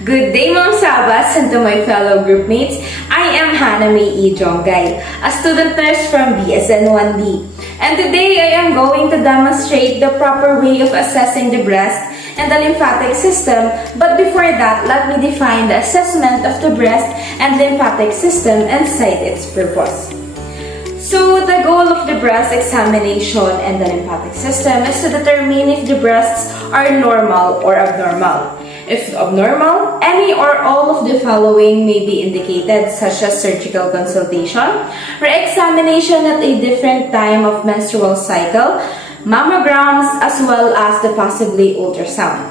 Good day, Ma'am Sabas, and to my fellow groupmates. I am Hanami Jongay, a student nurse from BSN 1D. And today I am going to demonstrate the proper way of assessing the breast and the lymphatic system. But before that, let me define the assessment of the breast and lymphatic system and cite its purpose. So, the goal of the breast examination and the lymphatic system is to determine if the breasts are normal or abnormal. If abnormal, any or all of the following may be indicated, such as surgical consultation, re-examination at a different time of menstrual cycle, mammograms, as well as the possibly ultrasound.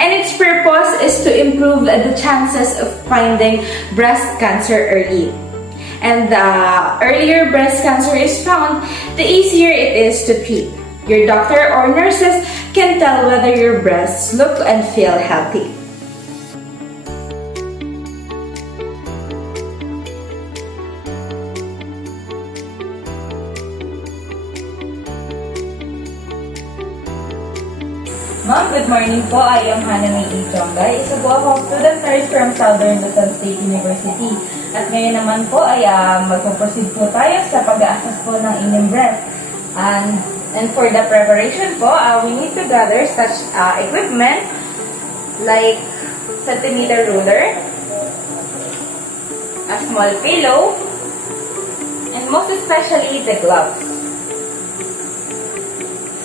And its purpose is to improve the chances of finding breast cancer early. And the earlier breast cancer is found, the easier it is to treat. Your doctor or nurses can tell whether your breasts look and feel healthy. Ma'am, good morning po. I am Hanami Jongay. Isa po ako student nurse from Southern Luzon State University. At ngayon naman po ay magpo-proceed po tayo sa pag-assess po ng inyong breast. And for the preparation po, we need to gather such equipment like centimeter ruler, a small pillow, and most especially the gloves.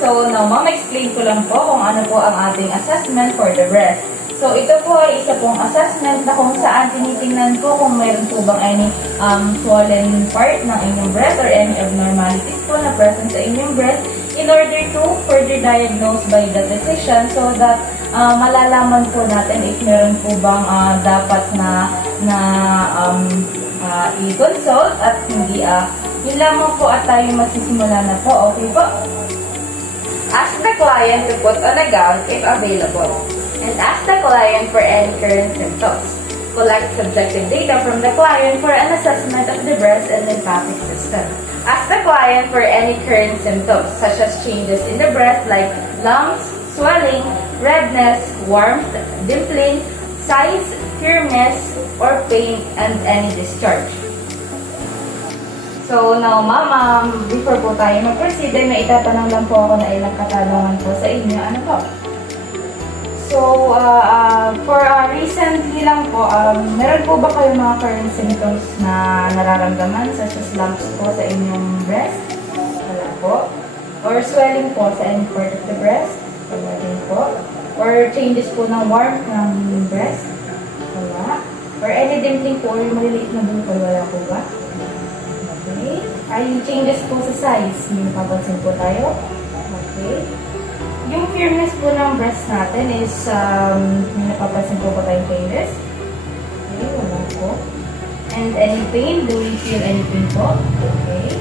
So now, ma'am, explain ko lang po kung ano po ang ating assessment for the breast. So, ito po ay isa pong assessment na kung saan tinitingnan po kung mayroon po bang any swollen part ng inyong breast or any abnormalities po na present sa inyong breast in order to further diagnose by the physician so that malalaman po natin if meron po bang dapat na i-consult at hindi. Yun lamang po at tayo magsisimula na po. Okay po? Ask the client to put on a gown if available. And ask the client for any current symptoms. Collect subjective data from the client for an assessment of the breast and lymphatic system. Ask the client for any current symptoms such as changes in the breast like lumps, swelling, redness, warmth, dimpling, size, firmness, or pain, and any discharge. So now, ma'am, before po tayo mag-proceed, ay may itatanong lang po ako na ilang katanungan po sa inyo. Ano po? So, recently lang po, meron po ba kayo mga current symptoms na nararamdaman such as lumps po sa inyong breast? Wala po. Or swelling po sa any part of the breast? Wala din po. Or changes po ng warmth ng breast? Wala. Or any dimpling po or maliliit na bukol? Wala po ba? Okay. Ay, changes po sa size? May papansin po tayo? Okay. Yung firmness po ng breast natin is, may napapansin po ba tayong changes? Okay, wala po. And any pain? Do we feel any pain po? Okay.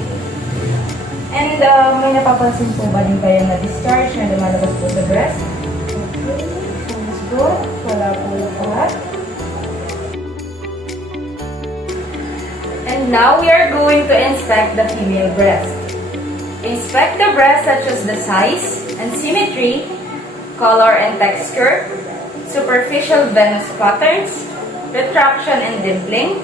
And may napapansin po ba din kayo na discharge na lumalabas po sa breast? Okay, sounds good. Wala po lahat. And now we are going to inspect the female breast. Inspect the breast such as the size and symmetry, color and texture, superficial venous patterns, retraction and dimpling.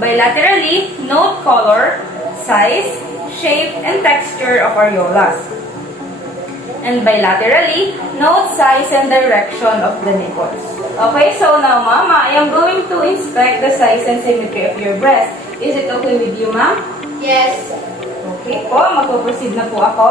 Bilaterally, note color, size, shape, and texture of areolas. And bilaterally, note size and direction of the nipples. Okay, so now, ma'am, I am going to inspect the size and symmetry of your breast. Is it okay with you, ma'am? Yes. Okay po, mag-proceed na po ako.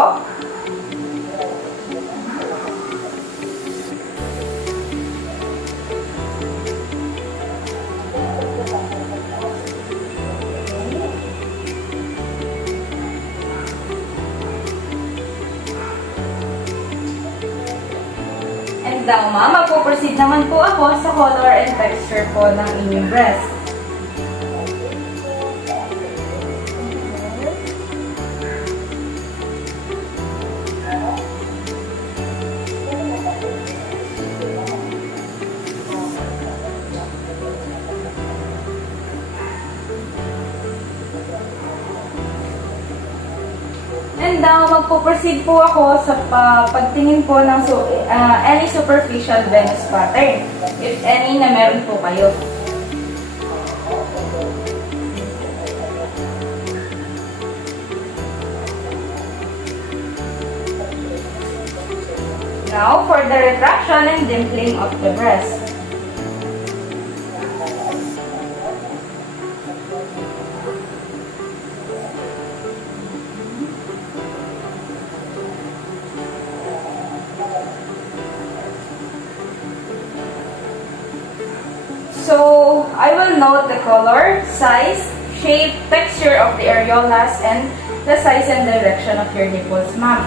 And now, ma'am, mag-proceed naman po ako sa color and texture po ng inyong breast. And And magpo-proceed po ako sa pagtingin po ng any superficial venous pattern. If any na meron po kayo. Now, for the retraction and dimpling of the breast. So, I will note the color, size, shape, texture of the areolas, and the size and direction of your nipples, ma'am.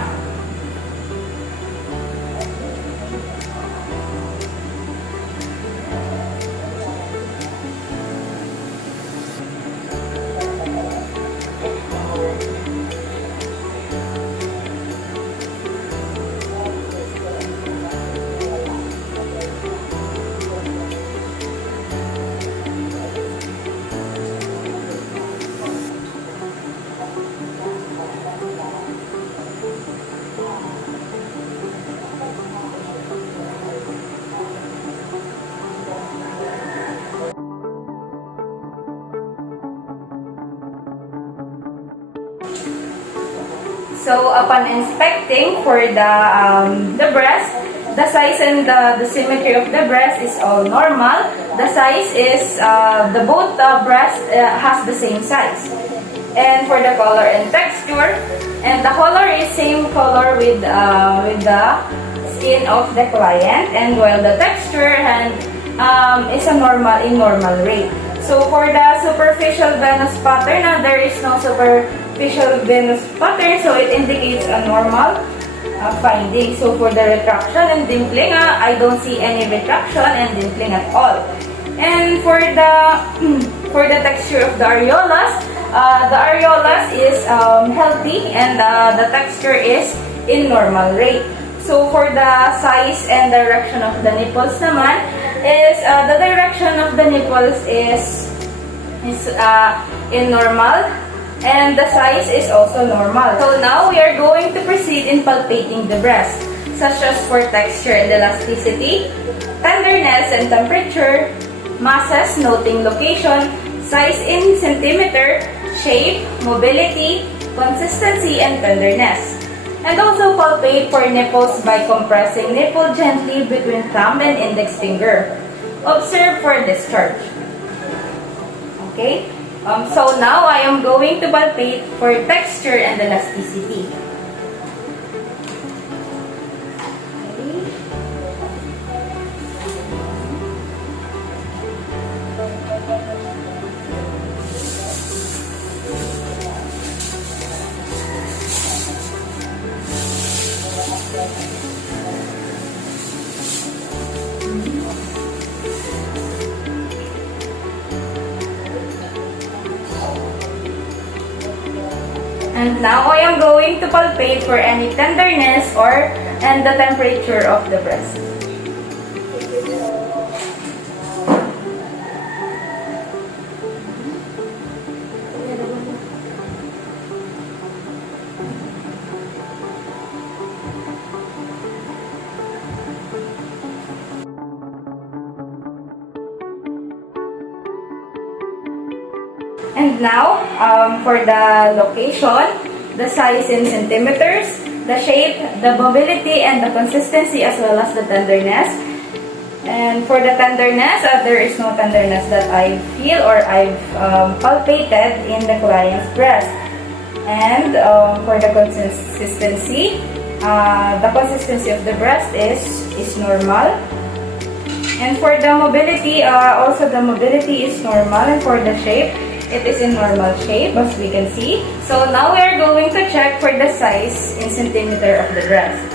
So, upon inspecting for the breast, the size and the symmetry of the breast is all normal. The size is, both breast has the same size. And for the color and texture, and the color is same color with the skin of the client, and while the texture and is in normal rate. So, for the superficial venous pattern, there is no superficial venous pattern, so it indicates a normal finding. So, for the retraction and dimpling, I don't see any retraction and dimpling at all. And for the texture of the areolas is healthy, and the texture is in normal rate. So, for the size and direction of the nipples naman, is the direction of the nipples is in normal, and the size is also normal. So now we are going to proceed in palpating the breast, such as for texture and elasticity, tenderness and temperature, masses noting location, size in centimeter, shape, mobility, consistency, and tenderness. And also palpate for nipples by compressing nipple gently between thumb and index finger. Observe for discharge. Okay? So now I am going to palpate for texture and elasticity. And now I am going to palpate for any tenderness and the temperature of the breast. And now, for the location, the size in centimeters, the shape, the mobility, and the consistency, as well as the tenderness. And for the tenderness, there is no tenderness that I feel or I've palpated in the client's breast. And for the consistency of the breast is normal. And for the mobility, also the mobility is normal. And for the shape, it is in normal shape, as we can see. So now we are going to check for the size in centimeter of the breast.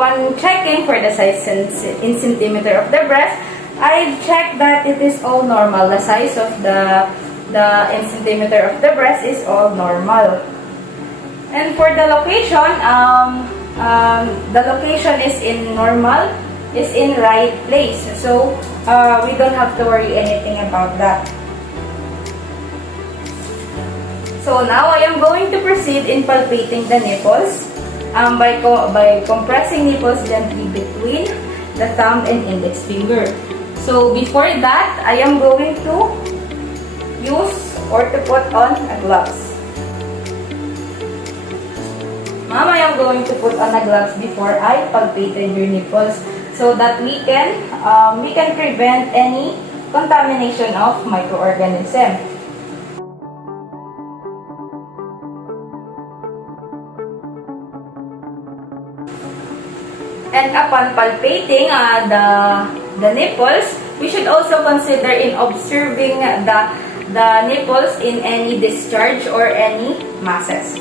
upon checking for the size in centimeter of the breast, I checked that it is all normal. The size of the in centimeter of the breast is all normal. And for the location, the location is in normal, is in right place. So we don't have to worry anything about that. So now I am going to proceed in palpating the nipples by compressing nipples gently between the thumb and index finger. So before that, I am going to use or to put on a gloves. Ma'am, I am going to put on a gloves before I palpated your nipples so that we can prevent any contamination of microorganism. And upon palpating the nipples, we should also consider in observing the nipples in any discharge or any masses.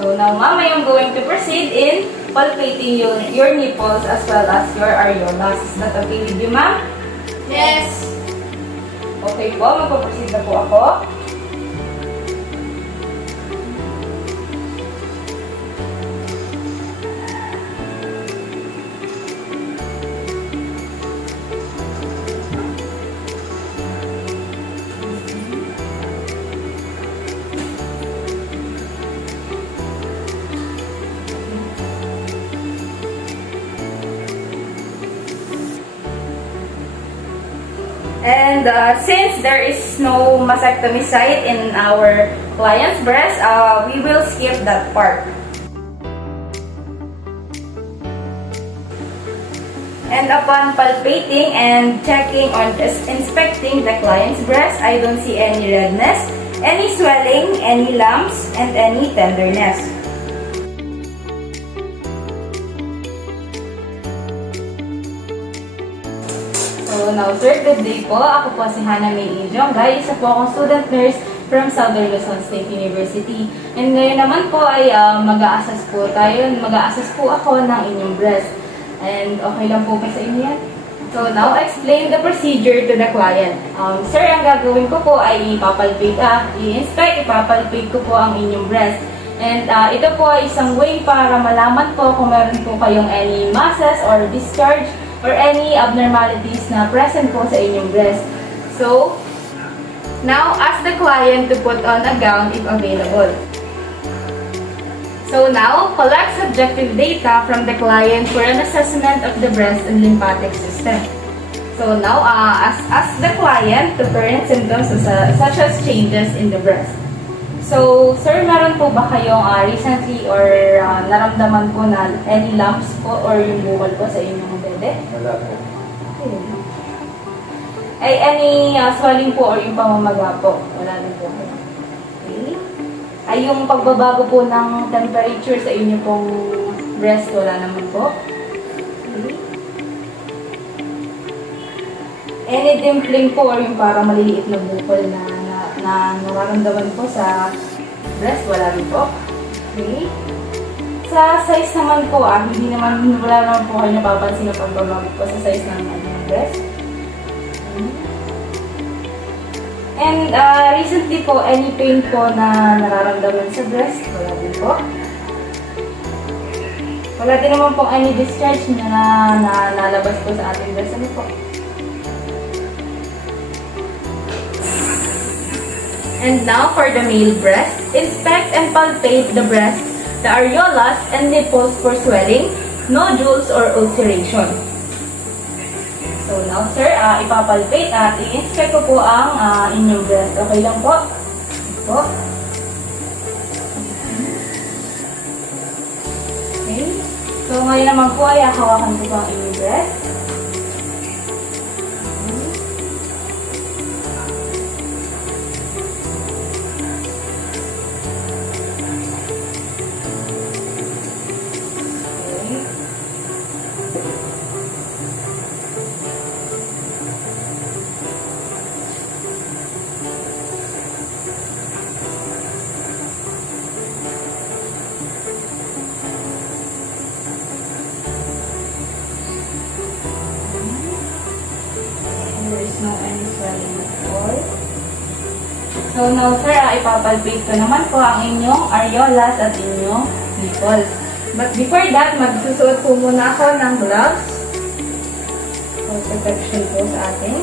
So now, ma'am, I am going to proceed in palpating your nipples as well as your areolas. Is that okay with you, ma'am? Yes. Okay po, magpaproceed na po ako. And since there is no mastectomy site in our client's breast, we will skip that part. And upon palpating and checking on inspecting the client's breast, I don't see any redness, any swelling, any lumps, and any tenderness. So now, sir, good day po. Ako po si Jongay. Isa po akong student nurse from Southern Luzon State University. And ngayon naman po ay mag-a-assess po tayo. Mag-a-assess po ako ng inyong breast. And okay lang po ba sa inyo yan? So now, explain the procedure to the client. Sir, ang gagawin ko po ay i-inspect, ipapalpate ko po ang inyong breast. And ito po ay isang way para malaman po kung meron po kayong any masses or discharge or any abnormalities na present po sa inyong breast. So, now ask the client to put on a gown if available. So now, collect subjective data from the client for an assessment of the breast and lymphatic system. So now, ask the client to current symptoms such as changes in the breast. So, sir, meron po ba kayong recently or naramdaman po na any lumps po or yung bukol po sa inyong bebe? Wala po. Okay. Ay, any swelling po or yung pamamaga po? Wala din po. Okay. Ay, yung pagbabago po ng temperature sa inyo pong breast, wala naman po. Okay. Any dimpling po or yung parang maliliit na bukol na nararamdaman po sa breast, wala rin po. Okay. Sa size naman po, wala naman po kayo napapansin na pagbabago po sa size ng breast. Okay. And recently po, any pain po na nararamdaman sa breast, wala din po. Wala din naman po any discharge na nalabas po sa ating breast. Ano po? And now for the male breast, inspect and palpate the breast, the areolas, and nipples for swelling, nodules, or ulceration. So now sir, ipapalpate at i-inspect ko po ang inyong breast. Okay lang po? Po. Okay. So ngayon naman po ay hawakan ko po ang inyong breast. no any swelling at all. So now sir, ipapalpate ko naman po ang inyong areolas at inyong nipples. But before that, magsusuot po muna ako ng gloves for protection po sa atin.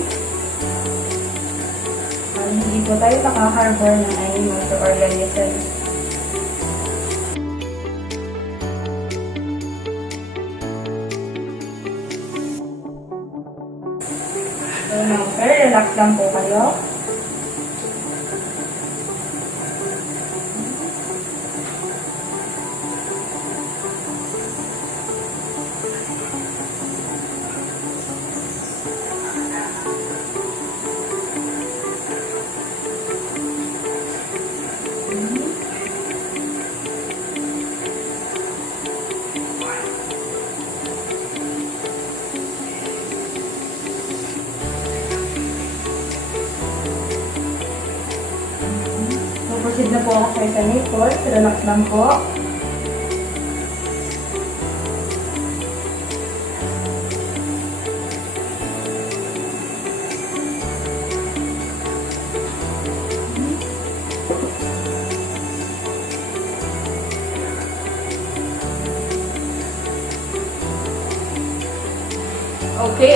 Hindi po tayo nakaharbor ng any microorganisms. So now sir, relax lang po kayo. Proceed na po ako sir sa nipples. Relax lang po. Okay,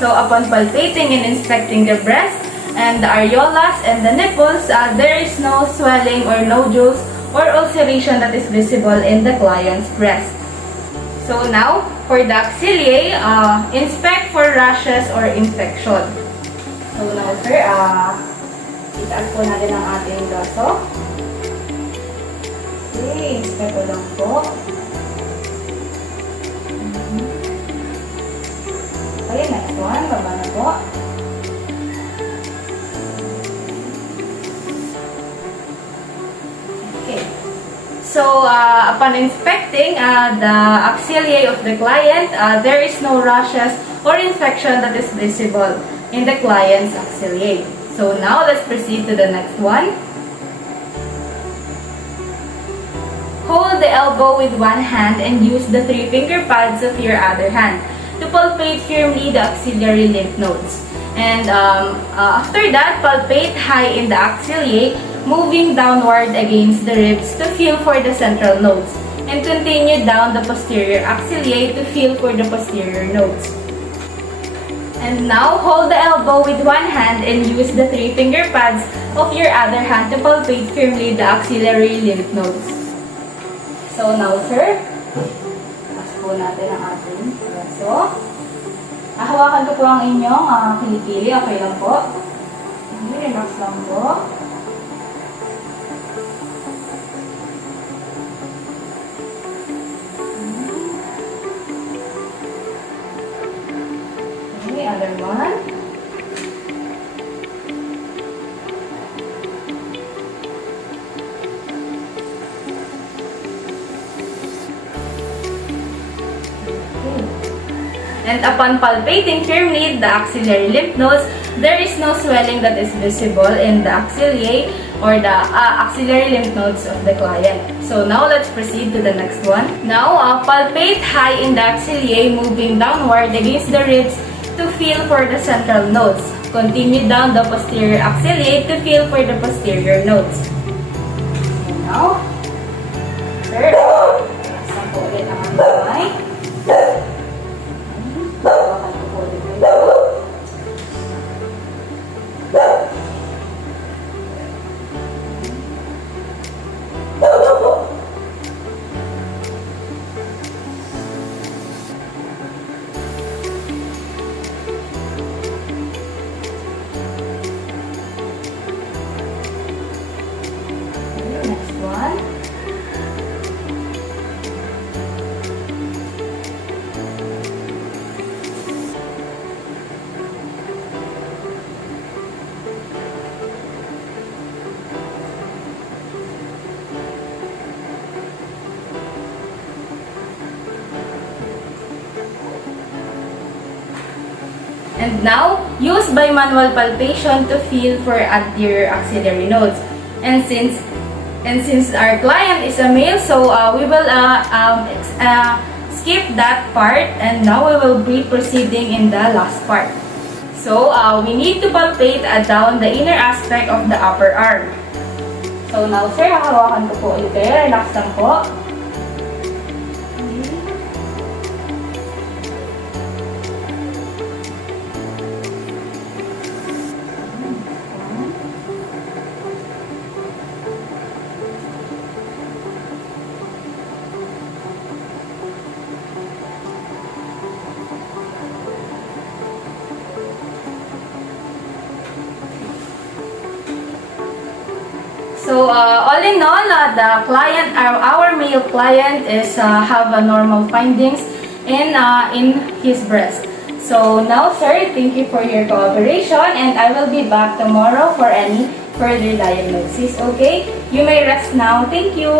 so upon palpating and inspecting the breast, and the areolas and the nipples, there is no swelling or nodules or ulceration that is visible in the client's breast. So now, for the axillae, inspect for rashes or infection. So now sir, itaas po natin ang ating braso. Okay, inspect ko lang po. Okay, next one, baba na po. So, upon inspecting the axillae of the client, there is no rashes or infection that is visible in the client's axillae. So, now let's proceed to the next one. Hold the elbow with one hand and use the 3 finger pads of your other hand to palpate firmly the axillary lymph nodes. And after that, palpate high in the axillae, moving downward against the ribs to feel for the central nodes, and continue down the posterior axillae to feel for the posterior nodes. And now, hold the elbow with one hand and use the 3 finger pads of your other hand to palpate firmly the axillary lymph nodes. So now, sir, taas po natin ang ating braso. Hawakan ko po ang inyong kilikili. Okay lang po. Relax lang po. Other one. And upon palpating firmly the axillary lymph nodes, there is no swelling that is visible in the axillae or the axillary lymph nodes of the client. So now let's proceed to the next one. Now, palpate high in the axillae, moving downward against the ribs to feel for the central nodes. Continue down the posterior axillae to feel for the posterior nodes. So now, sir, saan po ulit ang kamay? Hawakan ko po ulit kayo. And now, use bimanual palpation to feel for anterior axillary nodes. And since our client is a male, so we will skip that part, and now we will be proceeding in the last part. So, we need to palpate down the inner aspect of the upper arm. So, now sir, hahawakan ko po ulit kayo. Relax lang po. So, all in all, the client, our male client is have a normal findings in his breast. So now, sir, thank you for your cooperation, and I will be back tomorrow for any further diagnosis. Okay? You may rest now. Thank you.